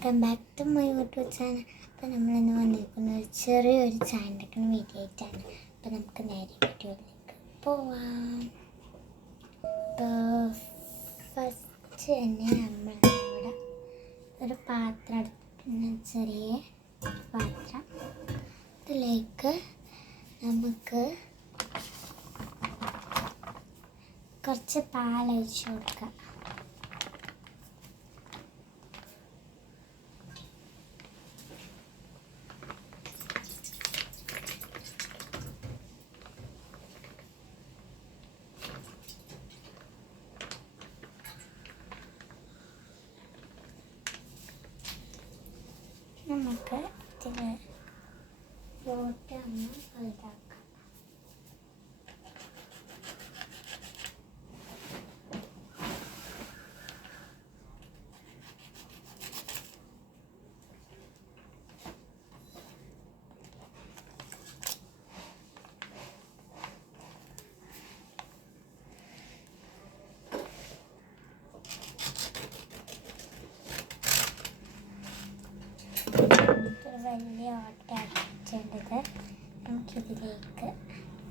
Welcome back to my YouTube channel. അപ്പോൾ നമ്മളിന്ന് വന്നിരിക്കുന്ന ഒരു ചെറിയൊരു ചായ ഉണ്ടാക്കുന്ന വീഡിയോ ആയിട്ടാണ്. അപ്പോൾ നമുക്ക് നേരെ വീഡിയോയിലേക്ക് പോവാം. അപ്പോൾ ഫസ്റ്റ് തന്നെ നമ്മളിവിടെ ഒരു പാത്രം എടുത്തിട്ടുണ്ട്, ചെറിയ പാത്രം. ഇതിലേക്ക് നമുക്ക് കുറച്ച് പാലൊഴിച്ച് കൊടുക്കാം. നമുക്ക് ഇതിൽ ഫ്ലോട്ട് ഒന്ന് വലുതാക്കാം. വലിയ ഓട്ടയാക്കേണ്ടത് നമുക്കിതിലേക്ക്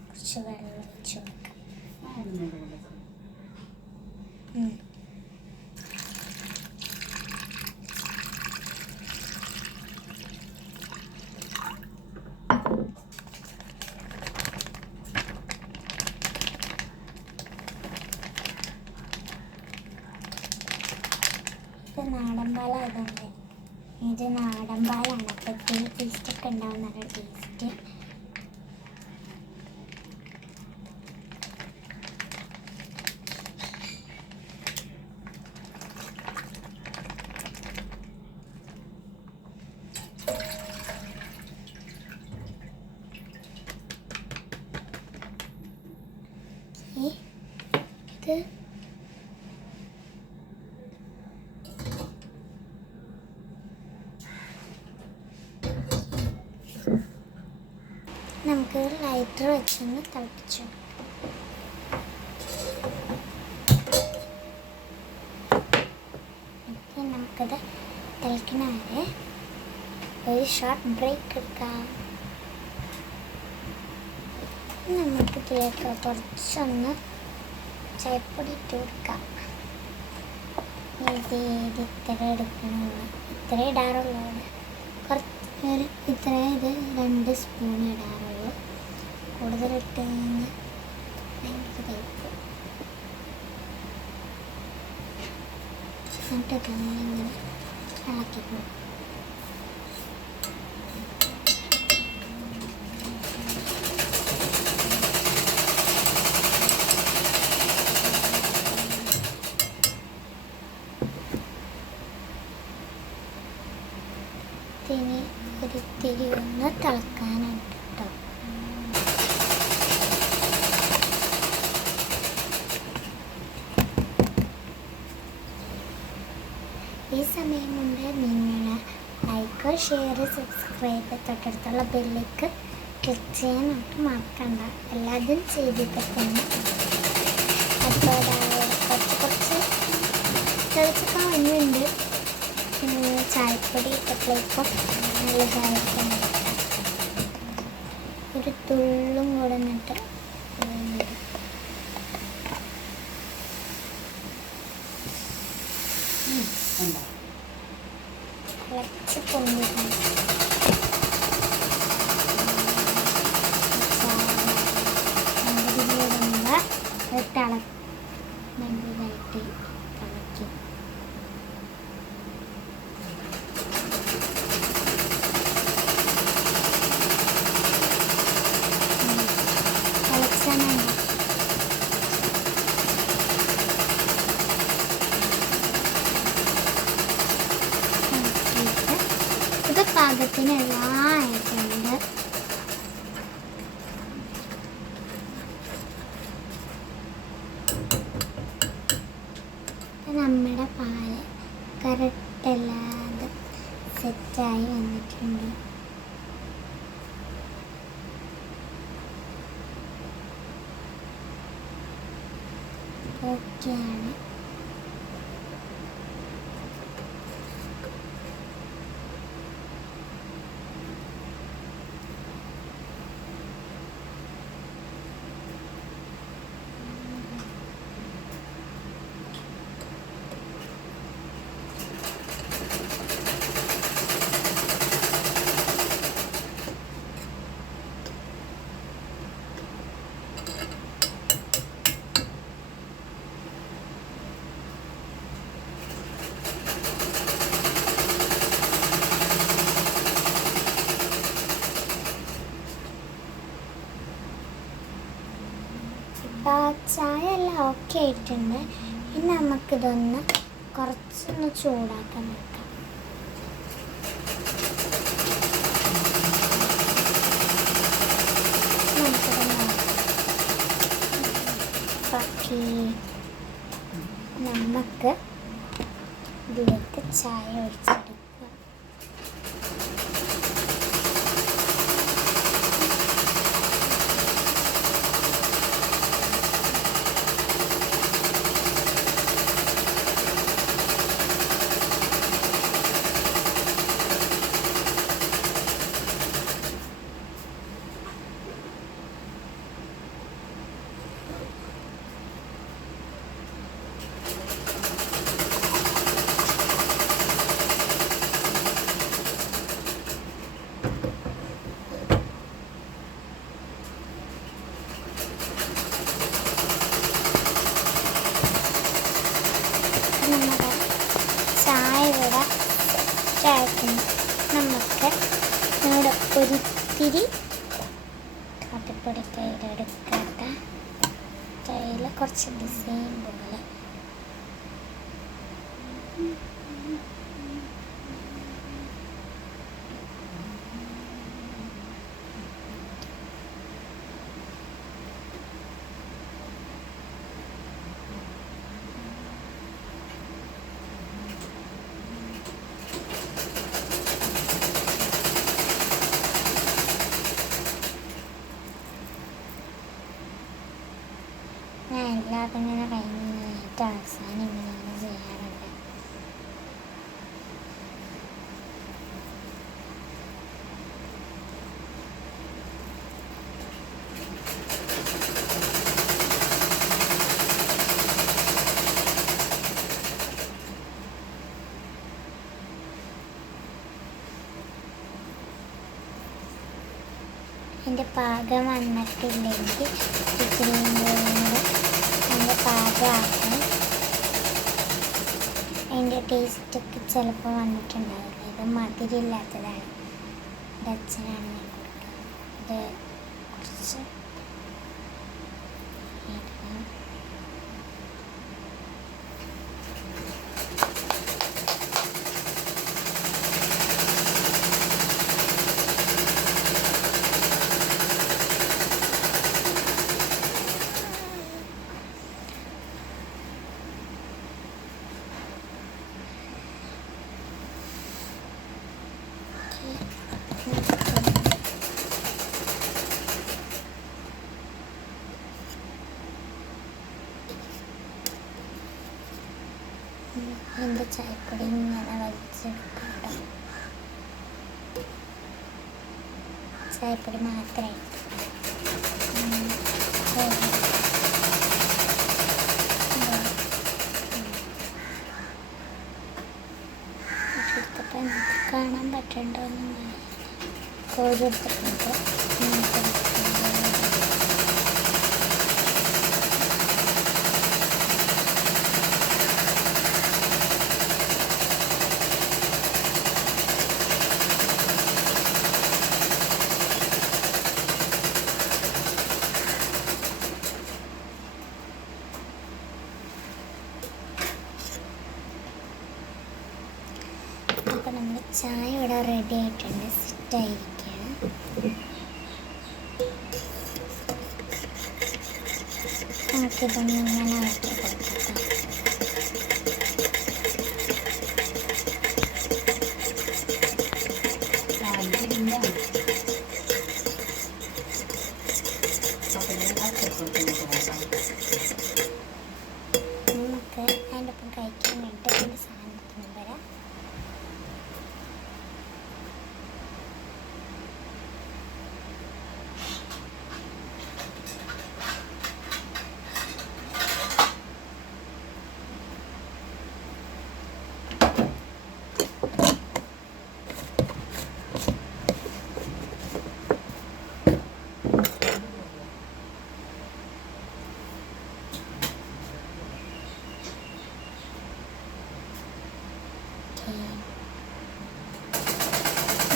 കുറച്ച് വെള്ളം ഒഴിച്ച് കൊടുക്കാം. ഇത് നാടൻ പാലായതുകൊണ്ട് ഇത് നാടൻ പാലാണ്. അപ്പോൾ ടേസ്റ്റൊക്കെ ഉണ്ടാവും, നല്ല ടേസ്റ്റ്. ഇത് നമുക്ക് ലൈറ്റർ വെച്ചൊന്ന് തിളപ്പിച്ചു. നമുക്കത് തിളയ്ക്കണ വരെ ഒരു ഷോർട്ട് ബ്രേക്ക് എടുക്കാം. നമുക്കിതിലേക്ക് കുറച്ചൊന്ന് ചായപ്പൊടി ഇട്ട് കൊടുക്കാം. ഇത് ഇത്ര എടുക്കണമെന്ന് ഇത്ര ഇടാറുള്ളൂ. ഇത്ര ഇത് 2 സ്പൂൺ ഇടാറുള്ളൂ. കൂടുതലിട്ട് കഴിഞ്ഞാൽ ഭയങ്കര കഴിക്കും. എന്നിട്ട് നമ്മളിങ്ങനെ ഇളക്കി കൊടുക്കും. ഇനി ഒരിത്തിരി ഒന്ന് തിളക്കാനായിട്ട് കേട്ടോ. ഈ സമയം കൊണ്ട് നിങ്ങൾ ലൈക്ക്, ഷെയർ, സബ്സ്ക്രൈബ്, തൊട്ടടുത്തുള്ള ബെല്ലേക്ക് ക്ലിക്ക് ചെയ്യാനായിട്ട് മറക്കണ്ട. എല്ലാതും ചെയ്തിട്ട് തന്നെ. അപ്പോൾ കുറച്ച് തിളച്ചൊക്കെ വന്നുണ്ട്. ചായപ്പൊടി ഇട്ടപ്പോഴേക്കും നല്ല ചായപ്പൊടി ഒരു തുള്ളും കൂടെ എന്നിട്ട് കുറച്ച് പൊങ്ങിയിട്ടുണ്ട്. നല്ലതായിട്ട് തിളക്കും. ഇത് പാകത്തിന് എല്ലാം ആയിട്ടുണ്ട്. നമ്മുടെ പാല് കറക്റ്റല്ലാതെ സെറ്റായി വന്നിട്ടുണ്ട്. ഓക്കെയാണ്. ചായ എല്ലാം ഓക്കെ ആയിട്ടുണ്ട്. ഇനി നമുക്കിതൊന്ന് കുറച്ചൊന്ന് ചൂടാക്കാൻ വെക്കാം. നമുക്ക് ഇതിലേക്ക് ചായ ഒഴിച്ചെടുക്കാം. നമ്മുടെ ചായ ഇവിടെ സെറ്റായിട്ടുണ്ട്. നമുക്ക് നമ്മുടെ ഒരിത്തിരി കാപ്പിപ്പൊടി കയ്യിലെടുക്കട്ടെ. കയ്യിൽ കുറച്ച് ഡിസൈൻ പോലെ ഞാൻ എല്ലാവർക്കും ഇങ്ങനെ കഴിഞ്ഞിട്ട് അവസാനം ഇങ്ങനെയാണ് ചെയ്യാറുണ്ട്. എൻ്റെ പാകം വന്നിട്ടില്ലെങ്കിൽ ഇത്രയും അതിൻ്റെ പാകമാക്കണം. അതിൻ്റെ ടേസ്റ്റൊക്കെ ചിലപ്പോൾ വന്നിട്ടുണ്ടാവില്ല. ഇത് മധുരമില്ലാത്തതാണ്. ഇത് അച്ഛനാണ് ഞാൻ കൊടുക്കുന്നത്. ഇത് കുറച്ച് എൻ്റെ ചായപ്പൊടി ഇങ്ങനെ വലിച്ചെടുക്കാം. ചായപ്പൊടി മാത്രമായിട്ട് എടുത്തിട്ട് എനിക്ക് കാണാൻ പറ്റണ്ടോന്ന് കോരിയെടുത്തിട്ടുണ്ട്. അപ്പോൾ നമ്മൾ ചായ ഇവിടെ റെഡി ആയിട്ടുണ്ട്. സെറ്റായിരിക്കുകയാണ്. നമുക്കിതൊന്ന് ഇങ്ങനെ ആക്കി കൊടുക്കാം. നമുക്ക് അതിൻ്റെ ഒപ്പം കഴിക്കാൻ വേണ്ടി ഒരു സാധനത്തിന് വരാം.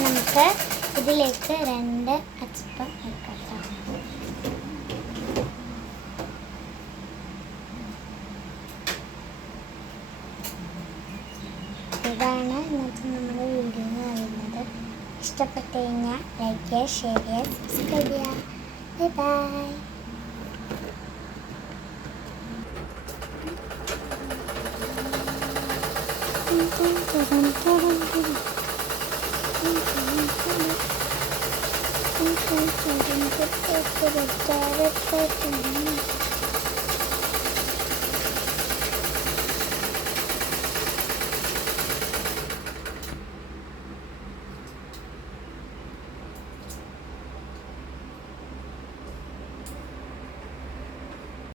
നമുക്ക് ഇതിലേക്ക് 2 അച്ചപ്പം വെക്കാം. ഇതാണ് ഇന്നത്തെ നമ്മുടെ വീഡിയോ എന്ന് പറയുന്നത്. ഇഷ്ടപ്പെട്ട് കഴിഞ്ഞാൽ ലൈക്ക് ചെയ്യുക, ഷെയർ ചെയ്യുക, സബ്സ്ക്രൈബ് ചെയ്യുക. Bye bye. Thank you.